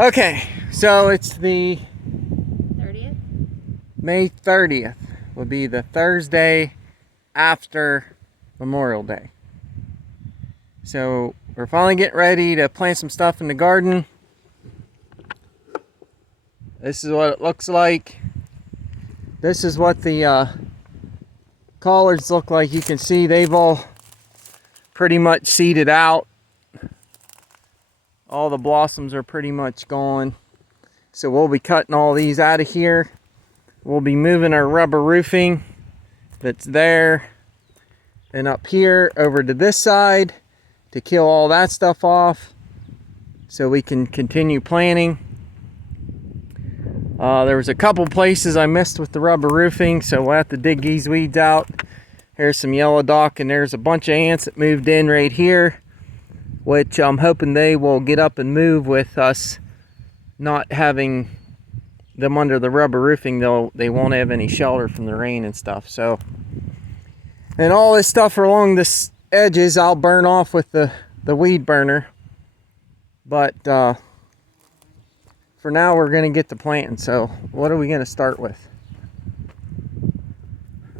Okay, so it's the 30th? May 30th will be the Thursday after Memorial Day. So we're finally getting ready to plant some stuff in the garden. This is what it looks like. This is what the collards look like. You can see they've all pretty much seeded out. All the blossoms are pretty much gone. So we'll be cutting all these out of here. We'll be moving our rubber roofing that's there and up here over to this side to kill all that stuff off so we can continue planting. There was a couple places I missed with the rubber roofing, so we'll have to dig these weeds out. Here's some yellow dock, and there's a bunch of ants that moved in right here, which I'm hoping they will get up and move with us not having them under the rubber roofing. They won't have any shelter from the rain and stuff. So, and all this stuff along the edges I'll burn off with the weed burner. But for now we're going to get to planting. So what are we going to start with?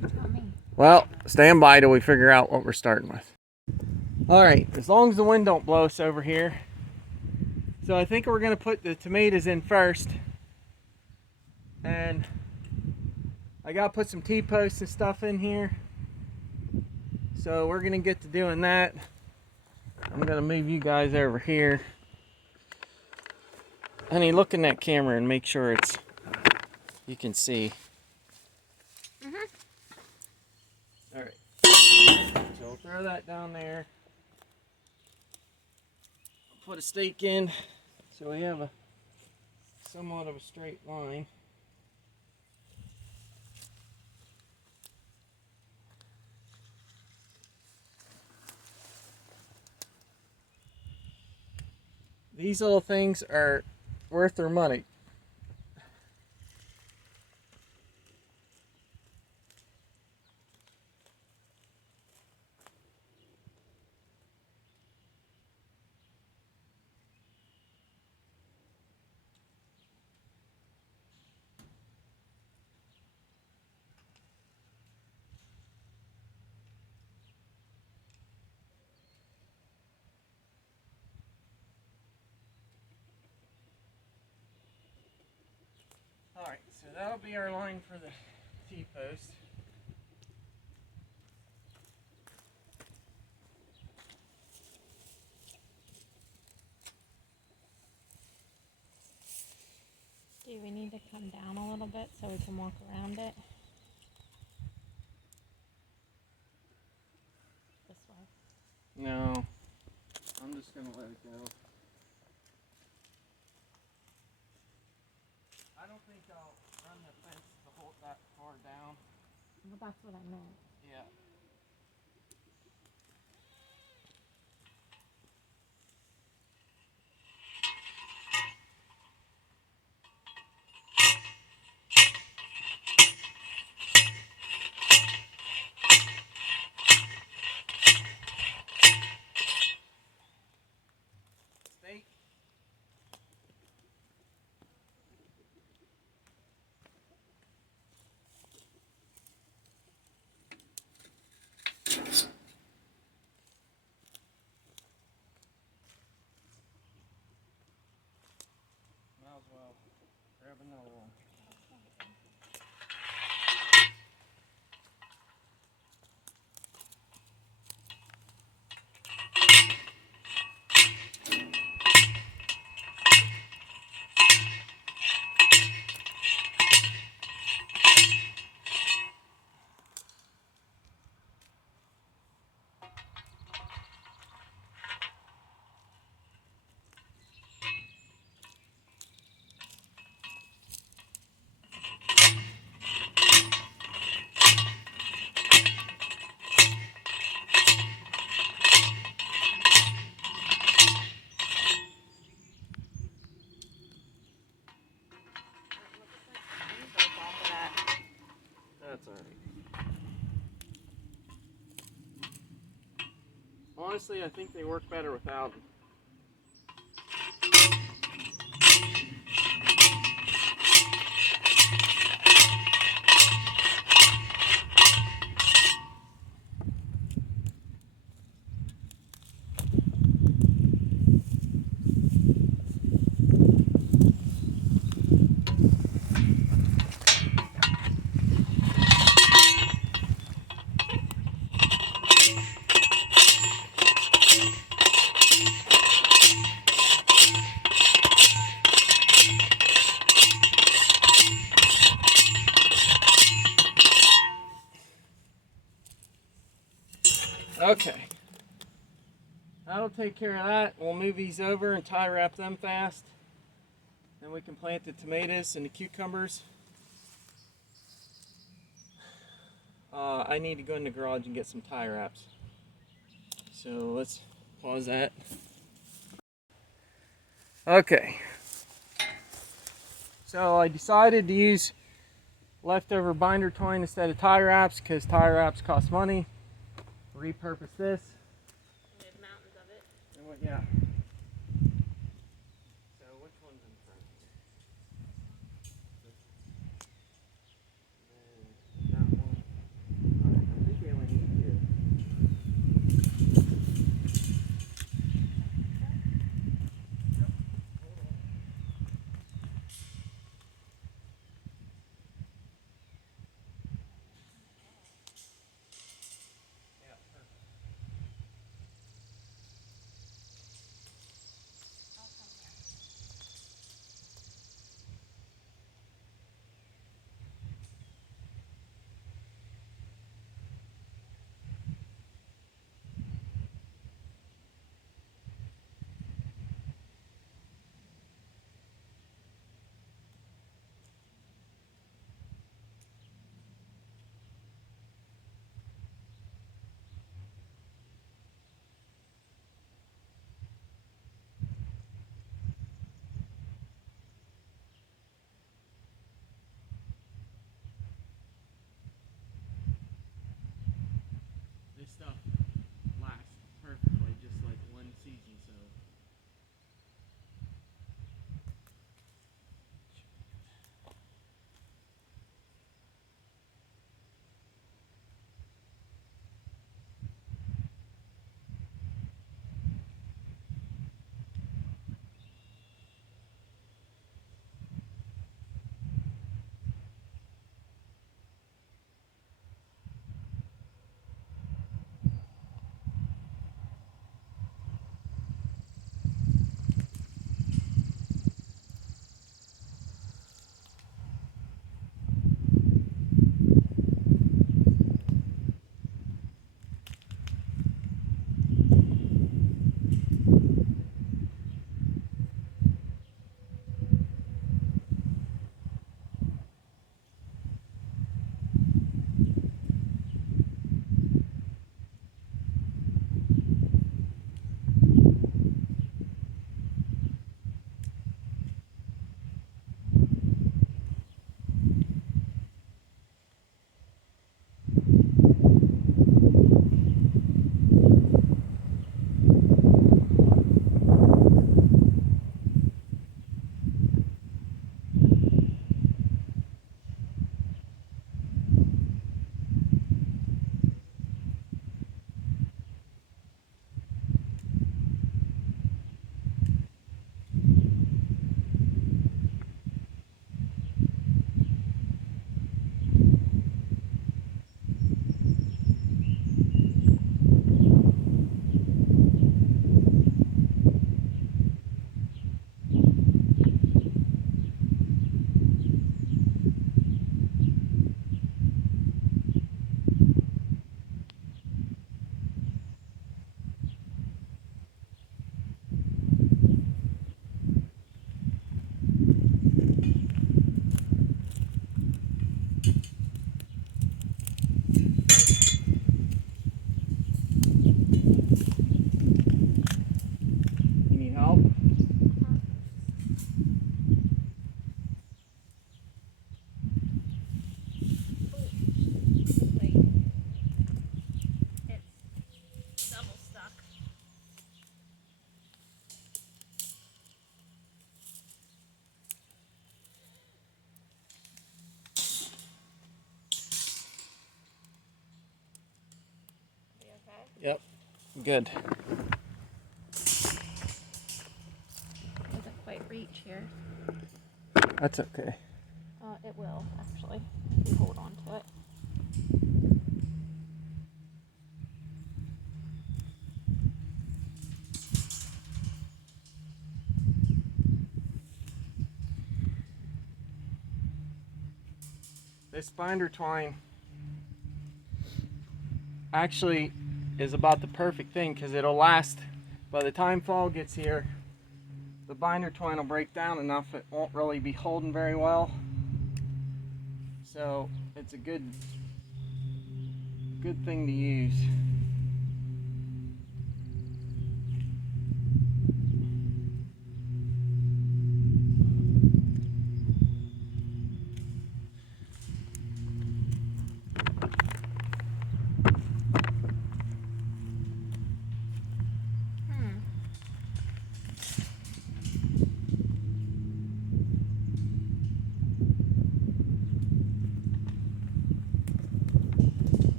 Tell me. Well, stand by till we figure out what we're starting with. Alright, as long as the wind don't blow us over here. So I think we're going to put the tomatoes in first. And I got to put some T-posts and stuff in here. So we're going to get to doing that. I'm going to move you guys over here. Honey, look in that camera and make sure you can see. Alright. So we'll throw that down there. Put a stake in so we have a somewhat of a straight line. These little things are worth their money. Alright, so that'll be our line for the T-post. Do we need to come down a little bit so we can walk around it? This way. No, I'm just going to let it go. I don't think I'll run the fence to hold that far down. Well, that's what I meant. Yeah. Stake. Might as well grab another one. That's alright. Honestly, I think they work better without them. Okay. That'll take care of that. We'll move these over and tie wrap them fast. Then we can plant the tomatoes and the cucumbers. I need to go in the garage and get some tie wraps. So let's pause that. Okay. So I decided to use leftover binder twine instead of tie wraps because tie wraps cost money. Repurpose this. We have mountains of it. And what, yeah. So which one's in front? And that one. Alright, I think we only need two. Yeah, perfect. This stuff lasts perfectly, just like one season, so. You need help? It's double stuck. Be okay? Yep. Good. Doesn't quite reach here. That's okay. It will actually. If you hold on to it. This binder twine actually is about the perfect thing because it'll last. By the time fall gets here, the binder twine will break down enough it won't really be holding very well. So it's a good thing to use.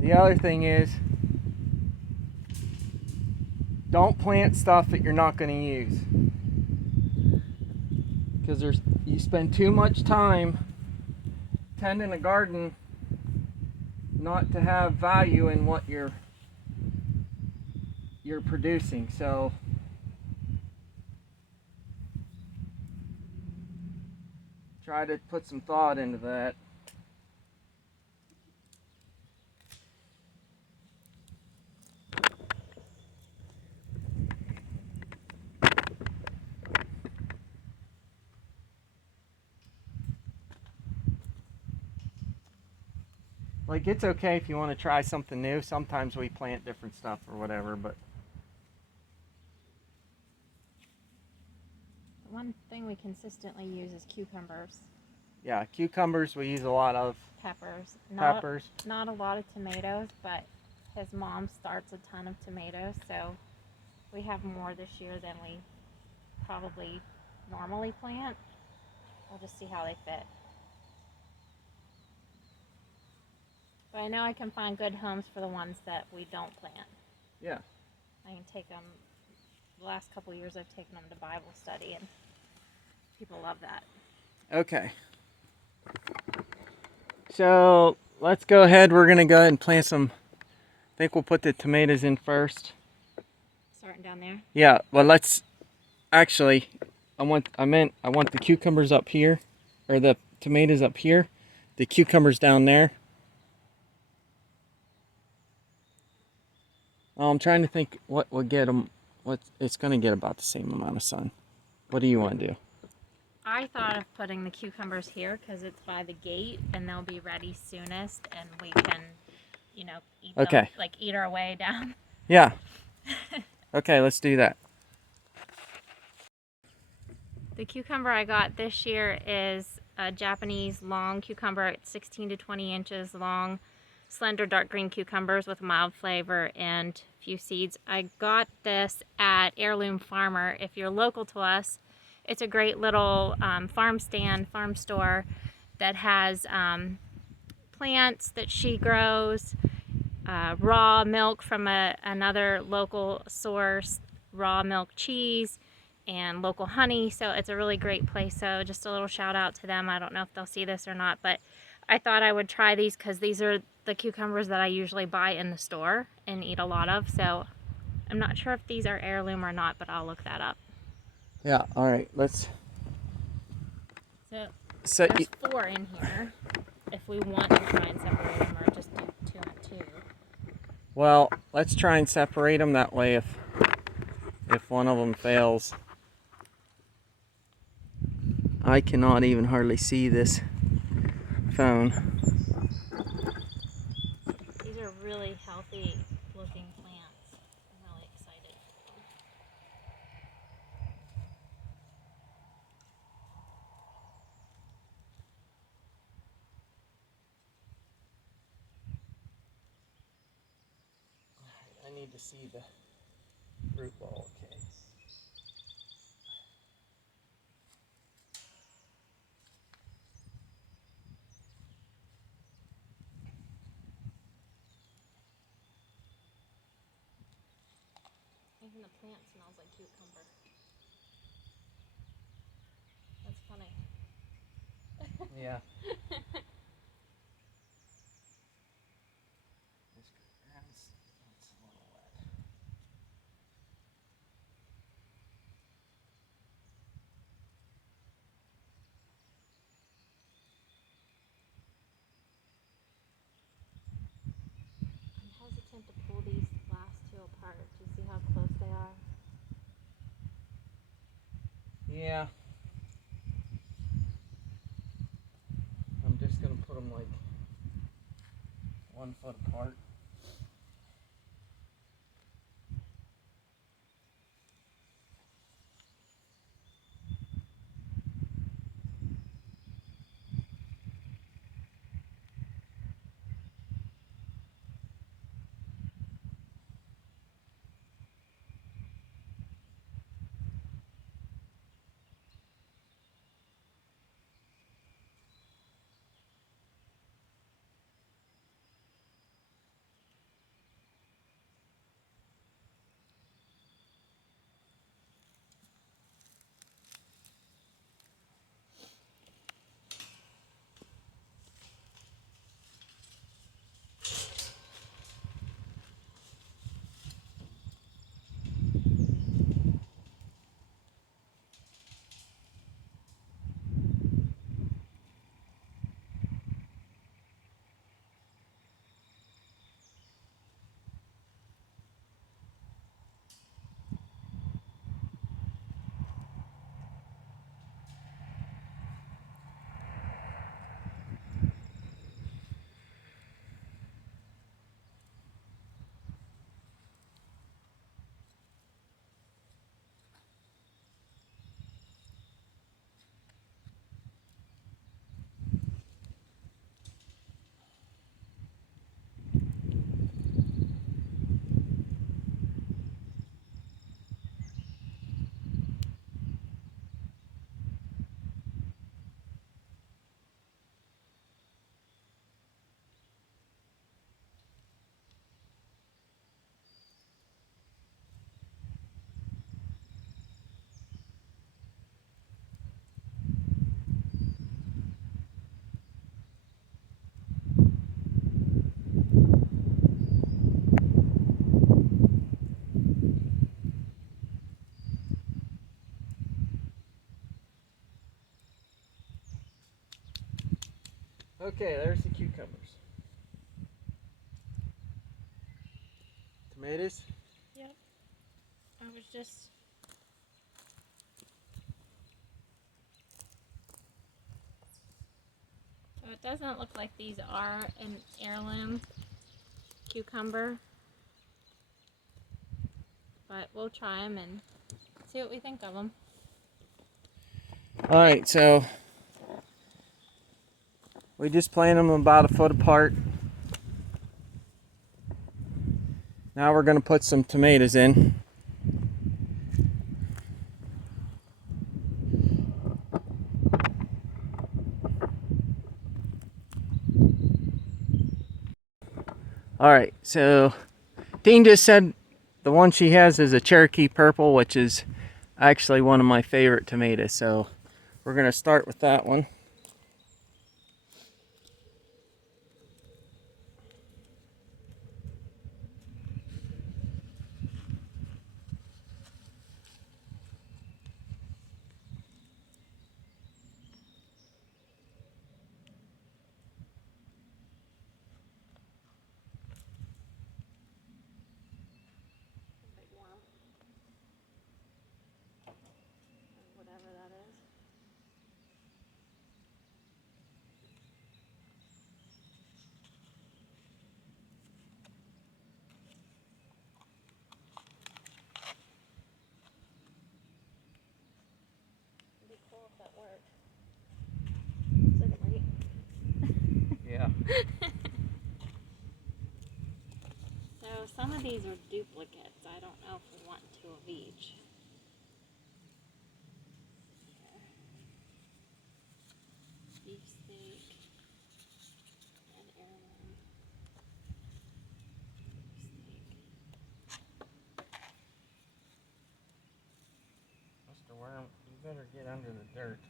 The other thing is, don't plant stuff that you're not going to use, because you spend too much time tending a garden not to have value in what you're producing. So try to put some thought into that. Like, it's okay if you want to try something new. Sometimes we plant different stuff or whatever, but One thing we consistently use is cucumbers. yeah, cucumbers we use a lot of. Peppers. Peppers. Not a lot of tomatoes, but his mom starts a ton of tomatoes, so we have more this year than we probably normally plant. We'll just see how they fit. But I know I can find good homes for the ones that we don't plant. Yeah. I can take them. The last couple of years I've taken them to Bible study, and people love that. Okay. So let's go ahead. We're going to go ahead and plant some. I think we'll put the tomatoes in first. Starting down there? Yeah, well, let's actually, I want the cucumbers up here, or the tomatoes up here, the cucumbers down there. I'm trying to think what will get them. It's going to get about the same amount of sun. What do you want to do? I thought of putting the cucumbers here because it's by the gate and they'll be ready soonest, and we can, eat them, eat our way down. Yeah. Okay, let's do that. The cucumber I got this year is a Japanese long cucumber. It's 16 to 20 inches long, slender dark green cucumbers with mild flavor and few seeds. I got this at Heirloom Farmer. If you're local to us, it's a great little farm store that has plants that she grows, raw milk from another local source, raw milk cheese, and local honey. So it's a really great place. So just a little shout out to them. I don't know if they'll see this or not, but I thought I would try these because these are the cucumbers that I usually buy in the store and eat a lot of. So I'm not sure if these are heirloom or not, but I'll look that up. Yeah, all right, let's. So there's 4 in here if we want to try and separate them, or just do 2 and 2. Well, let's try and separate them. That way, if one of them fails, I cannot even hardly see this phone. These are really healthy looking plants. I'm really excited. I need to see the root ball. Okay. Even the plant smells like cucumber. That's funny. Yeah. It's a little wet. 1 foot apart. Okay, there's the cucumbers. Tomatoes? Yep. I was just... So it doesn't look like these are an heirloom cucumber. But we'll try them and see what we think of them. Alright, so we just planted them about a foot apart. Now we're going to put some tomatoes in. Alright, so Dean just said the one she has is a Cherokee Purple, which is actually one of my favorite tomatoes. So we're going to start with that one. Whatever that is. It'd be cool if that worked. Looks like it might. Yeah. So some of these are duplicates. I don't know if we want 2 of each. Beef steak and heirloom steak. Mr. Worm, you better get under the dirt.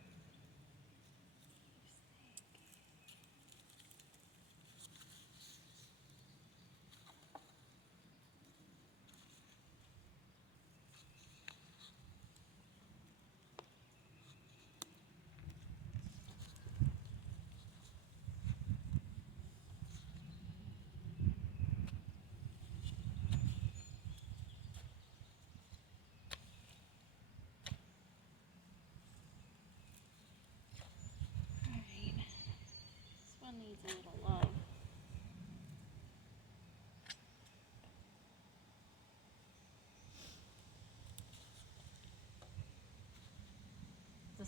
Alright. This one needs a little love.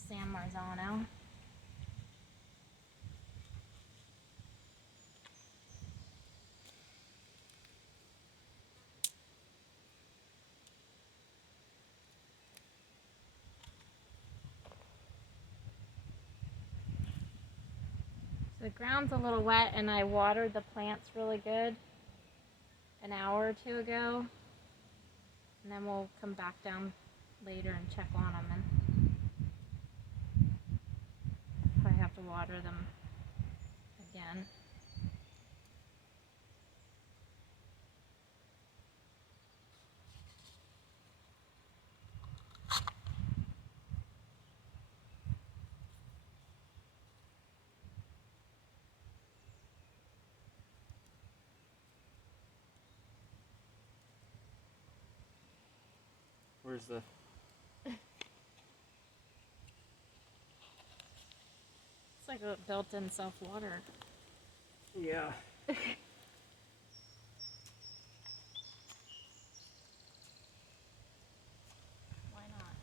San Marzano. The ground's a little wet and I watered the plants really good an hour or two ago. And then we'll come back down later and check on them and probably have to water them again. Where's the... It's like a built-in self-water. Yeah. Why not?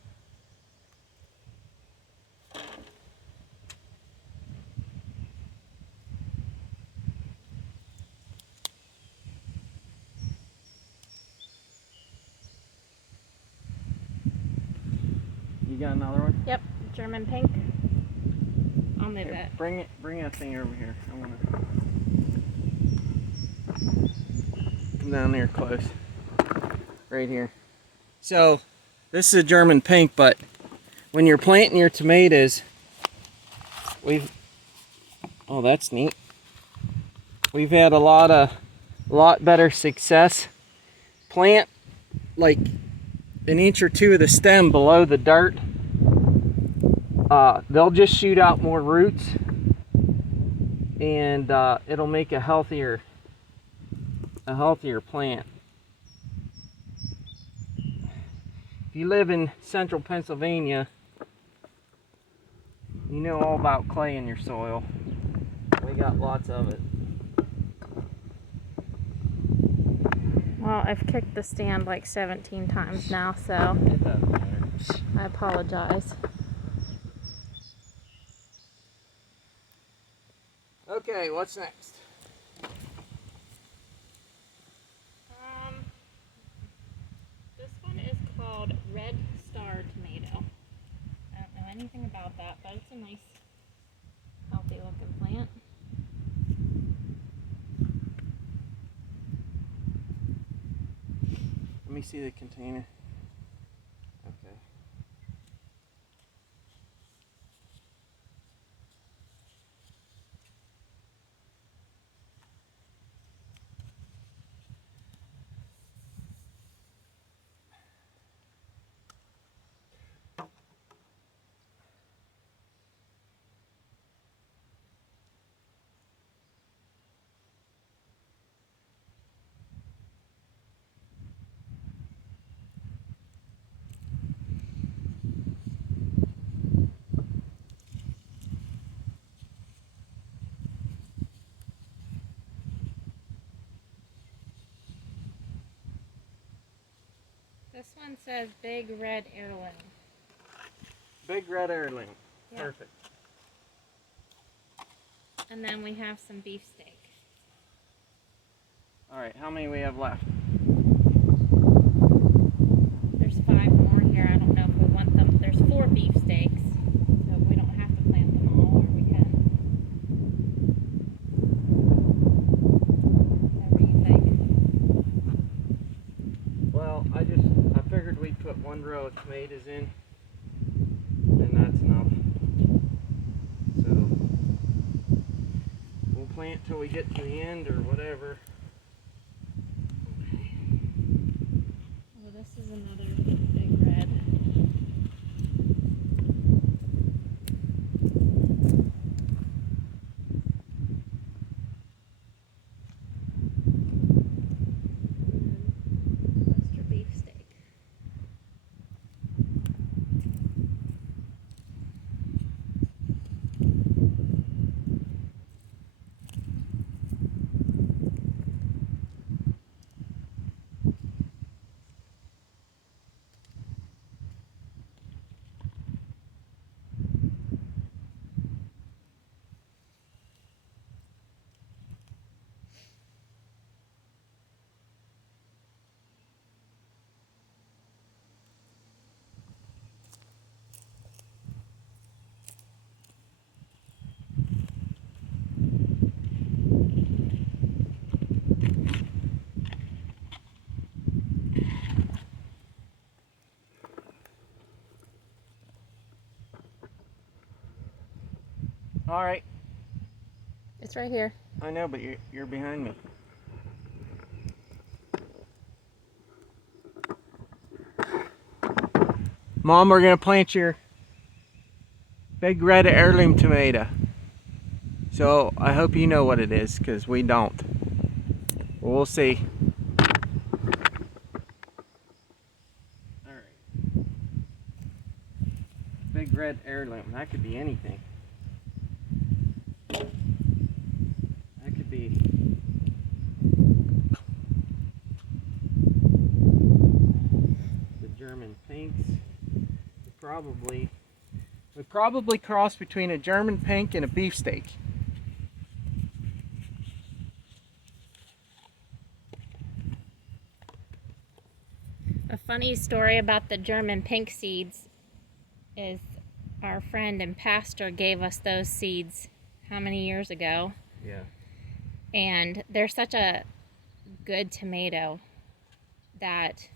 You got another one? Yep, German pink. I'll move it. Bring that thing over here. I wanna come down there close. Right here. So this is a German pink, but when you're planting your tomatoes, oh, that's neat. We've had a lot better success. Plant like an inch or two of the stem below the dirt. They'll just shoot out more roots, and it'll make a healthier plant. If you live in central Pennsylvania, you know all about clay in your soil. We got lots of it. Well, I've kicked the stand like 17 times now, so It doesn't matter. I apologize. Okay, what's next? This one is called Red Star Tomato. I don't know anything about that, but it's a nice, healthy looking plant. Let me see the container. Okay. This one says Big Red Heirloom. Big red heirloom. Yeah. Perfect. And then we have some beefsteak. All right, how many we have left? There's 5 more here. I don't know if we want them. There's 4 beefsteaks, so we don't have to plant them all, or we can. Whatever you think. Well, I figured we'd put 1 row of tomatoes in, and that's enough. So we'll plant till we get to the end or whatever. Okay. Well, this is another big red. Extra beefsteak. All right. It's right here. I know, but you're behind me. Mom, we're gonna plant your big red heirloom tomato. So I hope you know what it is, because we don't. We'll see. Alright. Big red heirloom. That could be anything. That could be the German pinks. We probably cross between a German pink and a beefsteak. A funny story about the German pink seeds is our friend and pastor gave us those seeds how many years ago? Yeah. And they're such a good tomato that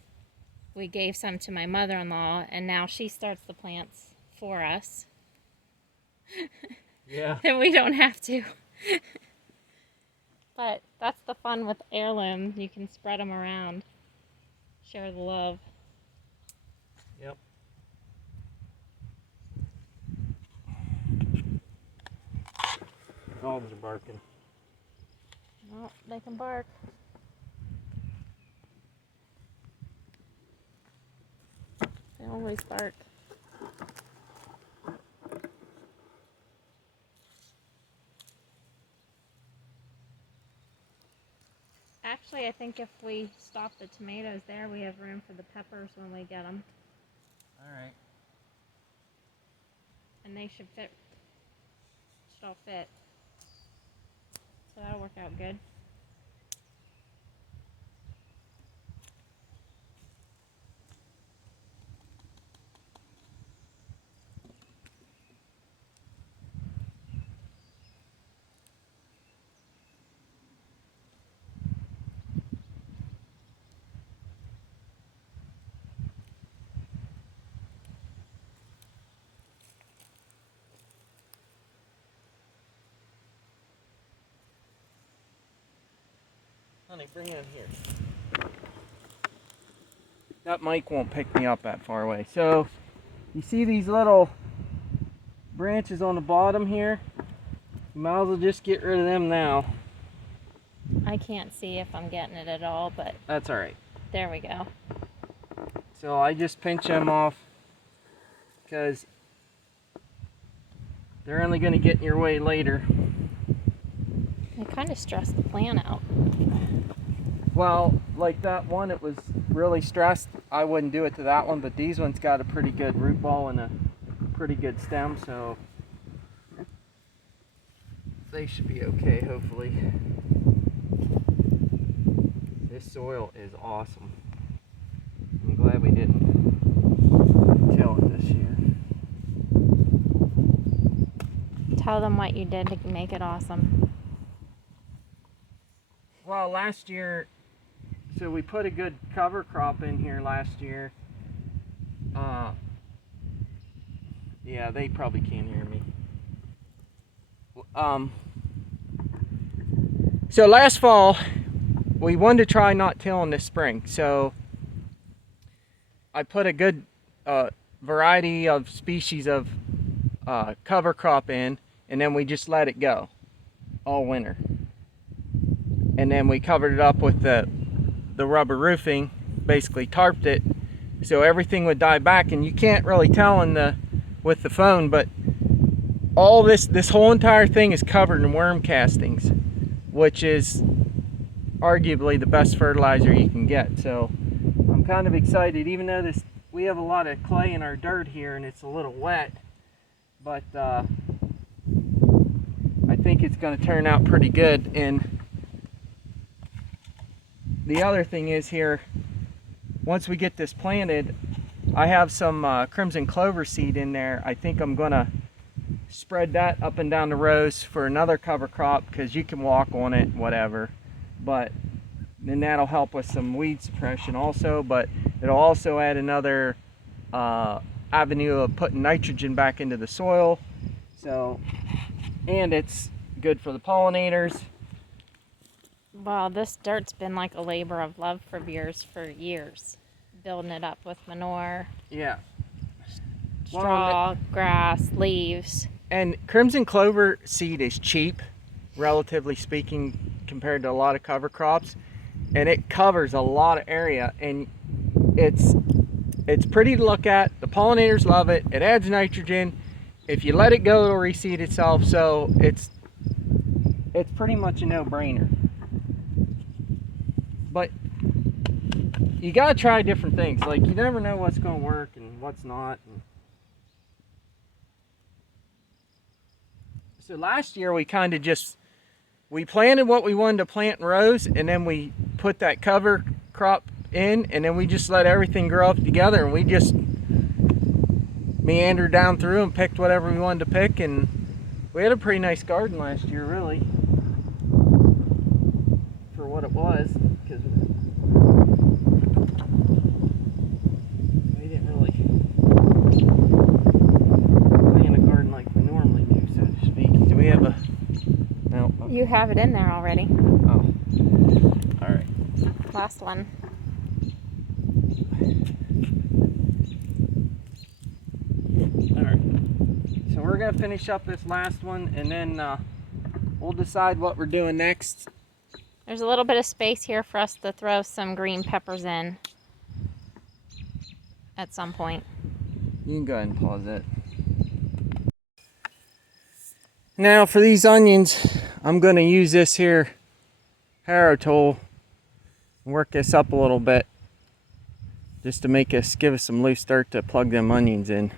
we gave some to my mother-in-law, and now she starts the plants for us. Yeah. And we don't have to. But that's the fun with heirlooms. You can spread them around. Share the love. Yep. Dogs are barking. Well, they can bark. They always bark. Actually, I think if we stop the tomatoes there, we have room for the peppers when we get them. Alright. And they should all fit. So that'll work out good. Honey, bring it in here. That mic won't pick me up that far away. So, you see these little branches on the bottom here? You might as well just get rid of them now. I can't see if I'm getting it at all, but That's alright. there we go. So I just pinch them off because they're only going to get in your way later. They kind of stress the plant out. Well, like that one, it was really stressed. I wouldn't do it to that one, but these ones got a pretty good root ball and a pretty good stem, so they should be okay, hopefully. This soil is awesome. I'm glad we didn't till it this year. Tell them what you did to make it awesome. Well, last year, so we put a good cover crop in here last year. Yeah, they probably can't hear me. So last fall, we wanted to try not tilling this spring. So I put a good variety of species of cover crop in, and then we just let it go all winter. And then we covered it up with the rubber roofing, basically tarped it, so everything would die back. And you can't really tell with the phone, but all this whole entire thing is covered in worm castings, which is arguably the best fertilizer you can get. So I'm kind of excited, even though we have a lot of clay in our dirt here and it's a little wet, but I think it's going to turn out pretty good. And the other thing is here, once we get this planted, I have some crimson clover seed in there. I think I'm gonna spread that up and down the rows for another cover crop, because you can walk on it, whatever. But then that'll help with some weed suppression also, but it'll also add another avenue of putting nitrogen back into the soil. So and it's good for the pollinators. Well, this dirt's been like a labor of love for years. Building it up with manure, Yeah. straw, grass, leaves. And crimson clover seed is cheap, relatively speaking, compared to a lot of cover crops, and it covers a lot of area, and it's pretty to look at. The pollinators love it. It adds nitrogen. If you let it go, it'll reseed itself. So it's pretty much a no-brainer. But you gotta try different things. Like, you never know what's gonna work and what's not. So last year we kind of we planted what we wanted to plant in rows, and then we put that cover crop in, and then we just let everything grow up together, and we just meandered down through and picked whatever we wanted to pick, and we had a pretty nice garden last year, really, for what it was, because we didn't really plant a garden like we normally do, so to speak. Do we have a... No. Okay. You have it in there already. Oh. All right. Last one. All right. So we're gonna finish up this last one, and then we'll decide what we're doing next. There's a little bit of space here for us to throw some green peppers in at some point. You can go ahead and pause it. Now for these onions, I'm going to use this here harrow tool and work this up a little bit, just to give us some loose dirt to plug them onions in.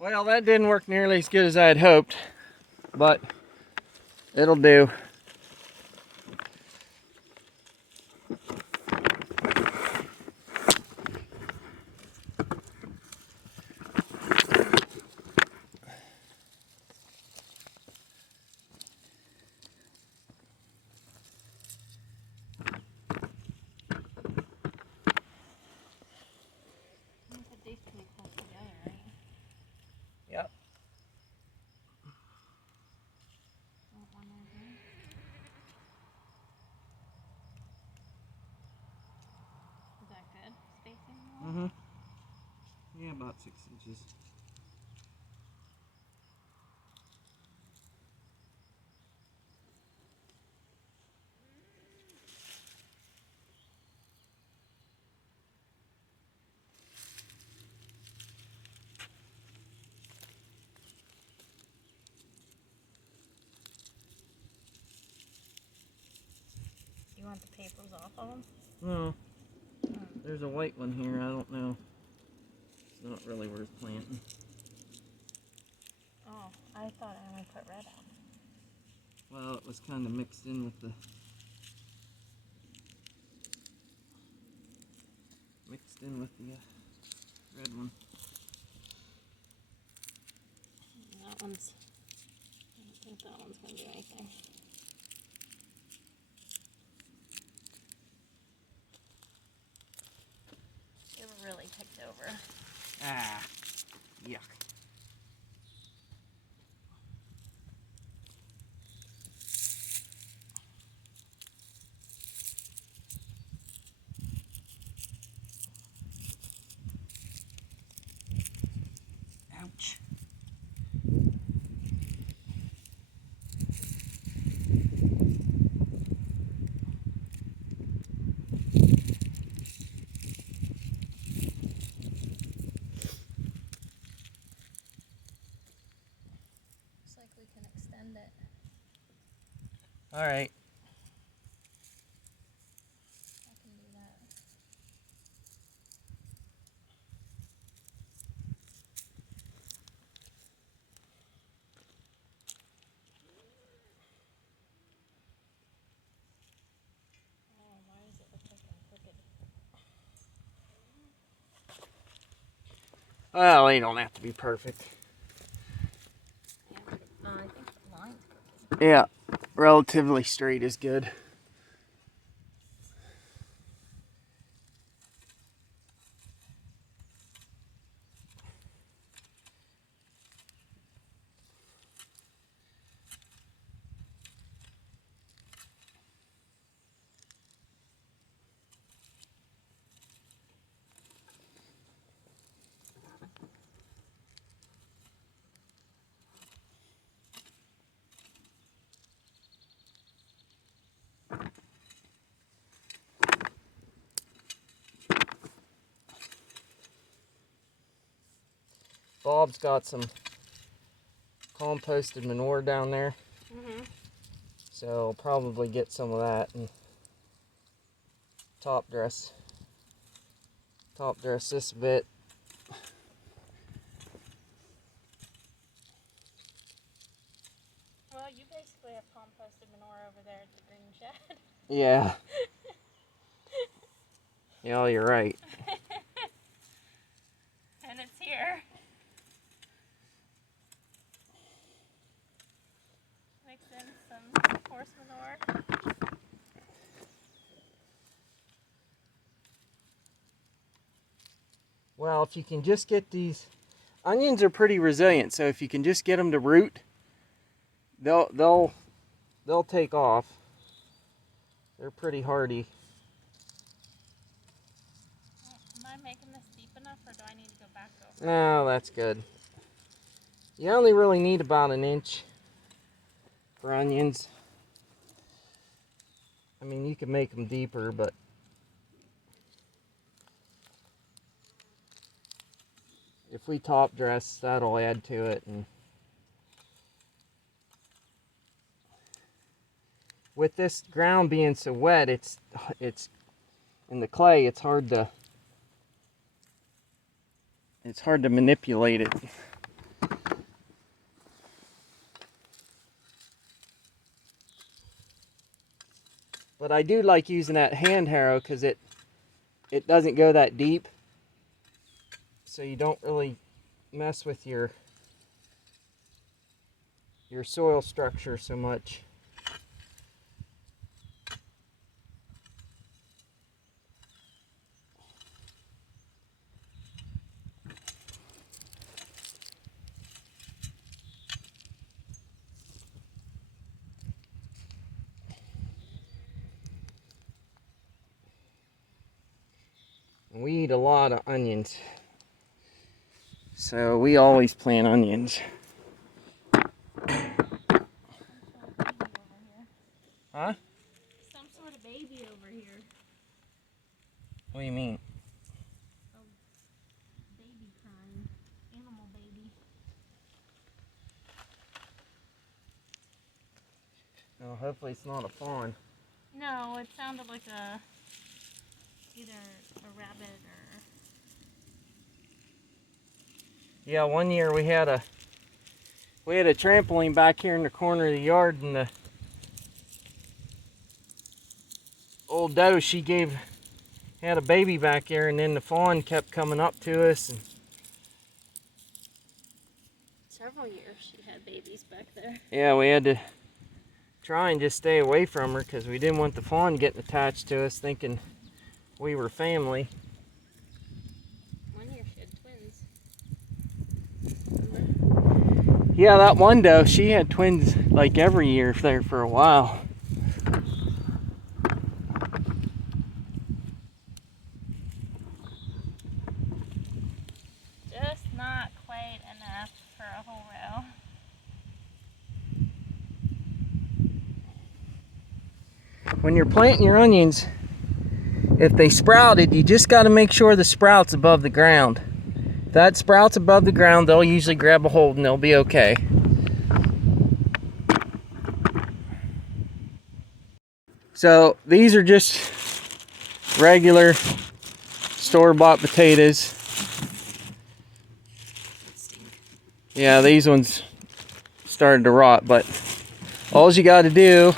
Well, that didn't work nearly as good as I had hoped, but it'll do. Yep. Is that good spacing? Mm-hmm. Yeah, about 6 inches. You want the papers off of them? No. There's a white one here, I don't know. It's not really worth planting. Oh, I thought I only put red out. Well, it was kind of mixed in with the red one. That one's, I don't think that one's going to do anything. They were really picked over. Ah, yuck. Ouch. All right. I can do that. Oh, why does it look like I'm crooked? Well, they don't have to be perfect. Yeah, I think the line's crooked. Yeah, relatively straight is good. Bob's got some composted manure down there, so I'll probably get some of that and top dress this a bit. Well, you basically have composted manure over there at the green shed. Yeah. Yeah, you're right. And it's here. Mix in some horse manure. Well, if you can just get these onions are pretty resilient, so if you can just get them to root, they'll take off. They're pretty hardy. Am I making this deep enough, or do I need to go back over? No, that's good. You only really need about 1 inch for onions. I mean, you can make them deeper, but if we top dress, that'll add to it. And with this ground being so wet, it's in the clay, it's hard to manipulate it. But I do like using that hand harrow because it doesn't go that deep, so you don't really mess with your soil structure so much. We eat a lot of onions, so we always plant onions. Huh? Some sort of baby over here. What do you mean? Baby crying. Animal baby. Oh, hopefully it's not a fawn. No, it sounded like either a rabbit or... Yeah, one year we had a trampoline back here in the corner of the yard, and the old doe, she had a baby back there, and then the fawn kept coming up to us. And Several years she had babies back there. yeah, we had to try and just stay away from her because we didn't want the fawn getting attached to us thinking we were family. One year she had twins. Remember? Yeah, that one doe, she had twins like every year there for a while. Just not quite enough for a whole row. When you're planting your onions, if they sprouted, you just got to make sure the sprout's above the ground. If that sprout's above the ground, they'll usually grab a hold and they'll be okay. So these are just regular store-bought potatoes. Yeah, these ones started to rot, but all you got to do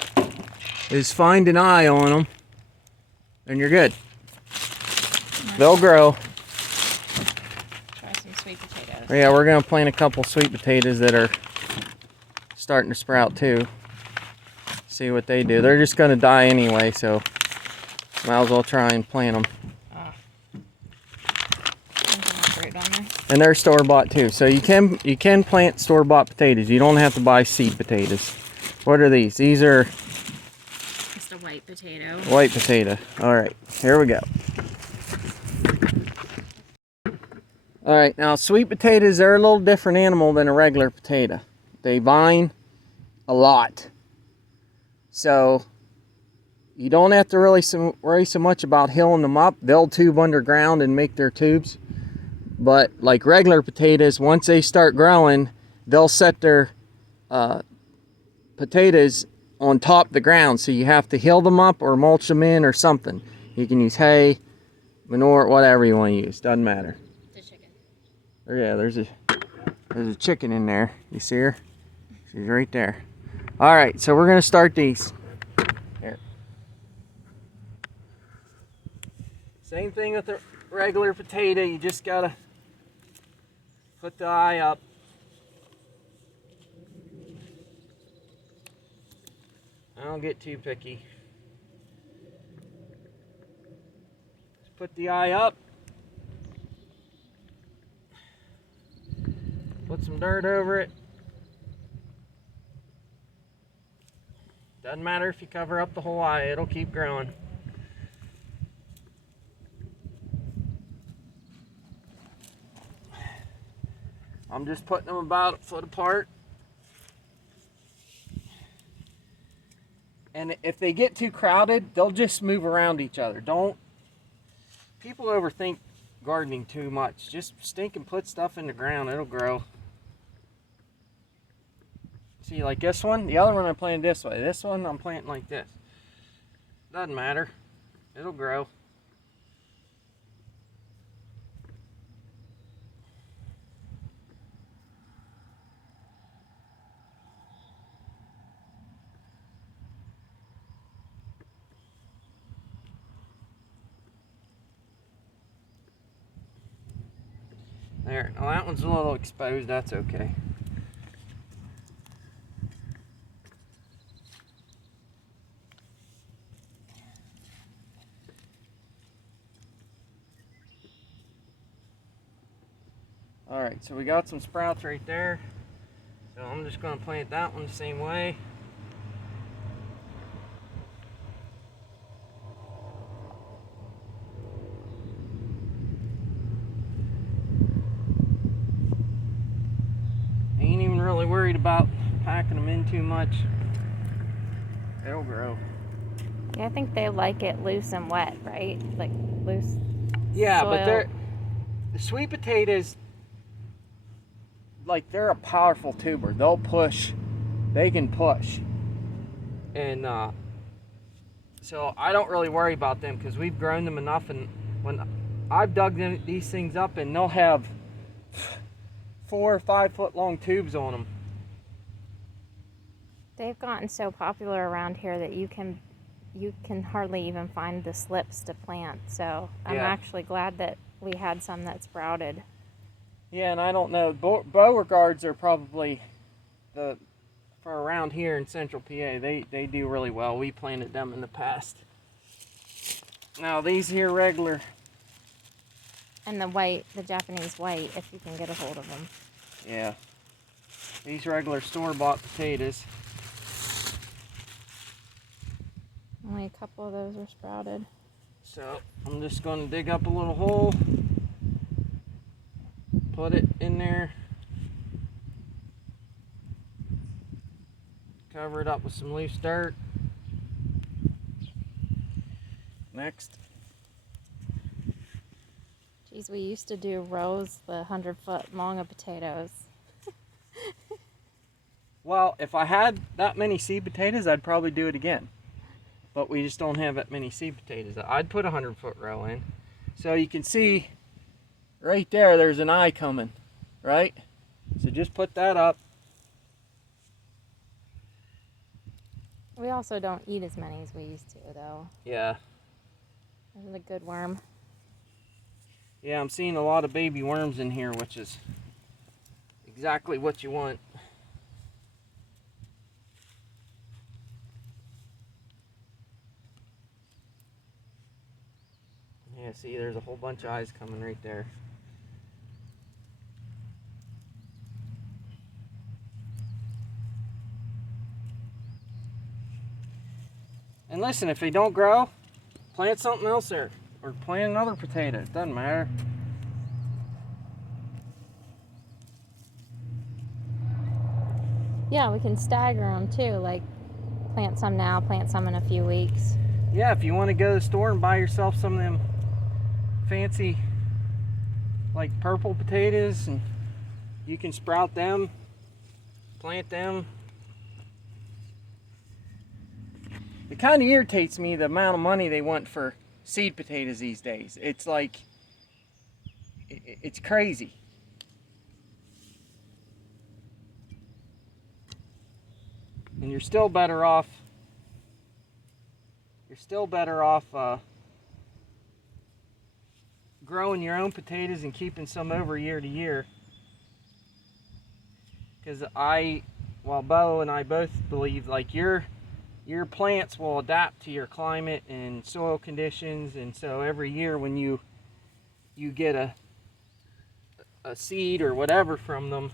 is find an eye on them and you're good. They'll grow. Try some sweet potatoes. Yeah, we're gonna plant a couple sweet potatoes that are starting to sprout too. See what they do. They're just gonna die anyway, so might as well try and plant them. And they're store-bought too, so you can plant store-bought potatoes. You don't have to buy seed potatoes. What are these? These are just a white potato. White potato. All right, here we go. All right, now sweet potatoes are a little different animal than a regular potato. They vine a lot. So you don't have to really worry so much about hilling them up. They'll tube underground and make their tubes. But like regular potatoes, once they start growing, they'll set their potatoes on top of the ground. So you have to hill them up or mulch them in or something. You can use hay, manure, whatever you want to use. Doesn't matter. The chicken. Yeah, there's a chicken in there. You see her? She's right there. All right, so we're gonna start these. Here. Same thing with the regular potato. You just gotta put the eye up. I don't get too picky. Just put the eye up. Put some dirt over it. Doesn't matter if you cover up the whole eye, it'll keep growing. I'm just putting them about a foot apart. And if they get too crowded, they'll just move around each other. People overthink gardening too much. Just stink and put stuff in the ground, it'll grow. See, like this one, the other one I planted this way. This one I'm planting like this. Doesn't matter, it'll grow. There, now that one's a little exposed, that's okay. Alright, so we got some sprouts right there. So I'm just going to plant that one the same way. Ain't even really worried about packing them in too much. It'll grow. Yeah, I think they like it loose and wet, right? Like loose. Yeah, soil. but the sweet potatoes, like they're a powerful tuber. They'll push. They can push. And so I don't really worry about them because we've grown them enough. And when I've dug these things up, and they'll have 4 or 5 foot long tubes on them. They've gotten so popular around here that you can hardly even find the slips to plant. So I'm actually glad that we had some that sprouted. Yeah, and I don't know. Beauregards are probably for around here in Central PA. They do really well. We planted them in the past. Now these here regular. And the Japanese white, if you can get a hold of them. Yeah. These regular store-bought potatoes. Only a couple of those are sprouted. So I'm just going to dig up a little hole. Put it in there. Cover it up with some loose dirt. Next. Geez, we used to do rows the 100-foot long of potatoes. Well, if I had that many seed potatoes, I'd probably do it again. but we just don't have that many seed potatoes. I'd put a 100-foot row in. So you can see right there, there's an eye coming, right? So just put that up. We also don't eat as many as we used to, though. Yeah. This is a good worm. Yeah, I'm seeing a lot of baby worms in here, which is exactly what you want. Yeah, see, there's a whole bunch of eyes coming right there. And listen, if they don't grow, plant something else there. Or plant another potato. It doesn't matter. Yeah, we can stagger them too. Like, plant some now, plant some in a few weeks. Yeah, if you want to go to the store and buy yourself some of them fancy, like purple potatoes, and you can sprout them, plant them. It kind of irritates me the amount of money they want for seed potatoes these days. It's like, it's crazy. And you're still better off growing your own potatoes and keeping some over year to year. Because Bo and I both believe, like, your plants will adapt to your climate and soil conditions, and so every year when you get a seed or whatever from them,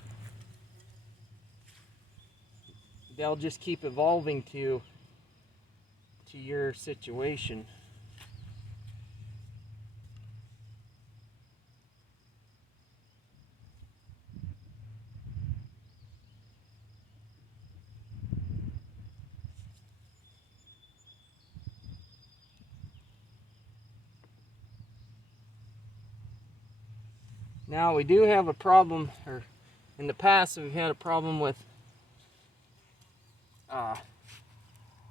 they'll just keep evolving to your situation. Now we do have a problem, or in the past we've had a problem with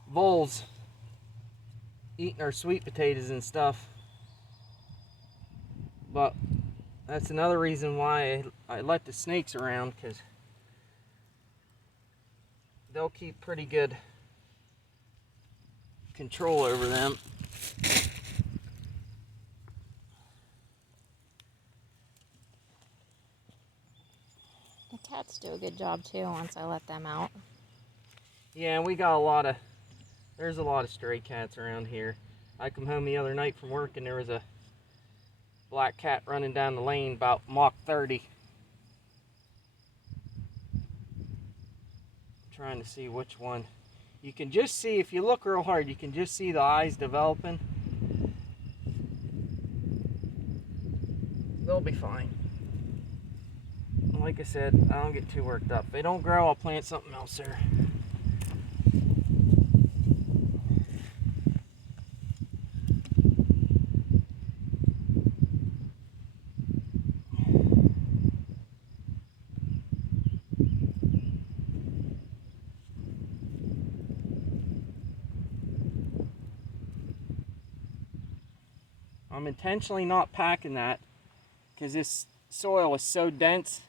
voles eating our sweet potatoes and stuff. But that's another reason why I let the snakes around, because they'll keep pretty good control over them. The cats do a good job too once I let them out. Yeah, we got there's a lot of stray cats around here. I come home the other night from work and there was a black cat running down the lane about Mach 30. Trying to see which one. You can just see, if you look real hard, you can just see the eyes developing. They'll be fine. Like I said, I don't get too worked up. If they don't grow, I'll plant something else there. I'm intentionally not packing that because this soil is so dense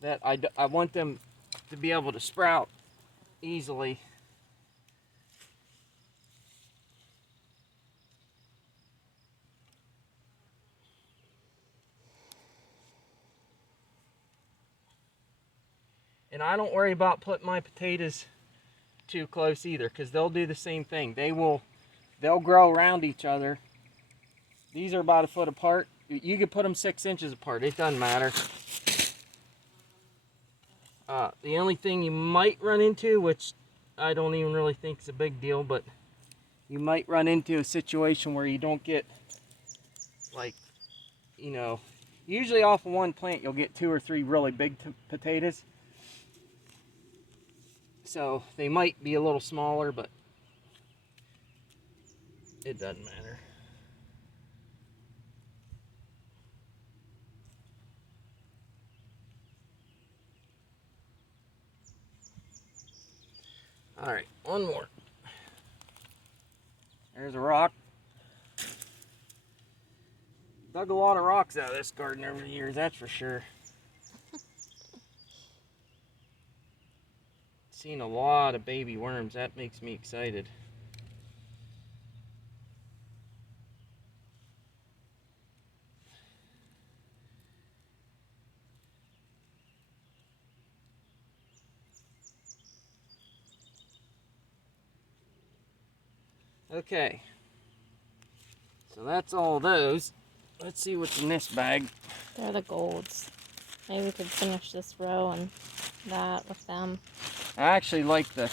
that I want them to be able to sprout easily. And I don't worry about putting my potatoes too close either, because they'll do the same thing. They'll grow around each other. These are about a foot apart. You could put them 6 inches apart. It doesn't matter. The only thing you might run into, which I don't even really think is a big deal, but you might run into a situation where you don't get, like, usually off of one plant you'll get 2 or 3 really big potatoes. So they might be a little smaller, but it doesn't matter. All right, one more. There's a rock. Dug a lot of rocks out of this garden over the years, that's for sure. Seen a lot of baby worms, that makes me excited. Okay, so that's all those. Let's see what's in this bag. They're the golds. Maybe we could finish this row and that with them. I actually like the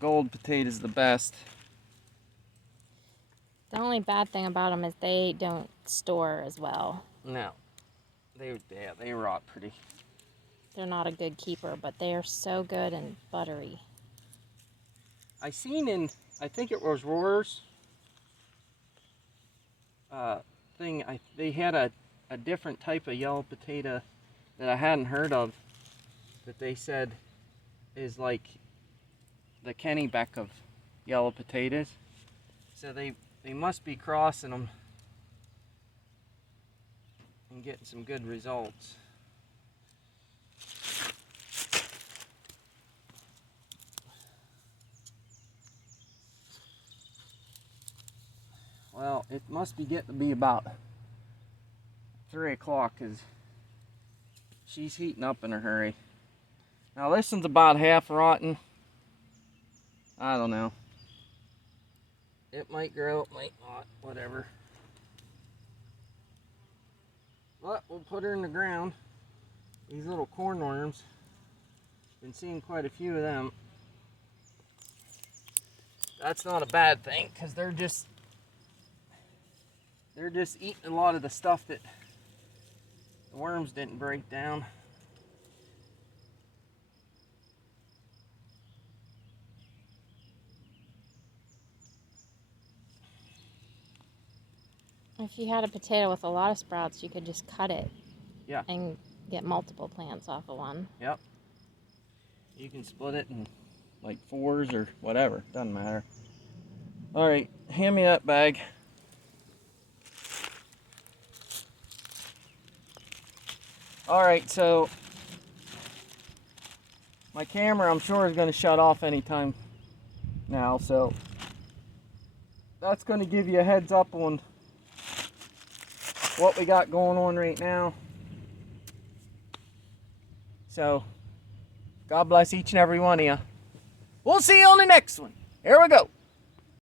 gold potatoes the best. The only bad thing about them is they don't store as well. No, they rot pretty. They're not a good keeper, but they are so good and buttery. I seen in, I think it was Roar's thing, they had a different type of yellow potato that I hadn't heard of that they said is like the Kennebec of yellow potatoes. So they must be crossing them and getting some good results. Well, it must be getting to be about 3 o'clock because she's heating up in a hurry. Now this one's about half rotten. I don't know. It might grow, it might not, whatever. But we'll put her in the ground. These little corn worms, been seeing quite a few of them. That's not a bad thing because they're just eating a lot of the stuff that the worms didn't break down. If you had a potato with a lot of sprouts, you could just cut it. Yeah. And get multiple plants off of one. Yep. You can split it in like 4s or whatever. Doesn't matter. All right, hand me that bag. All right, so my camera, I'm sure, is going to shut off anytime now, so that's going to give you a heads up on what we got going on right now. So, God bless each and every one of you. We'll see you on the next one. Here we go.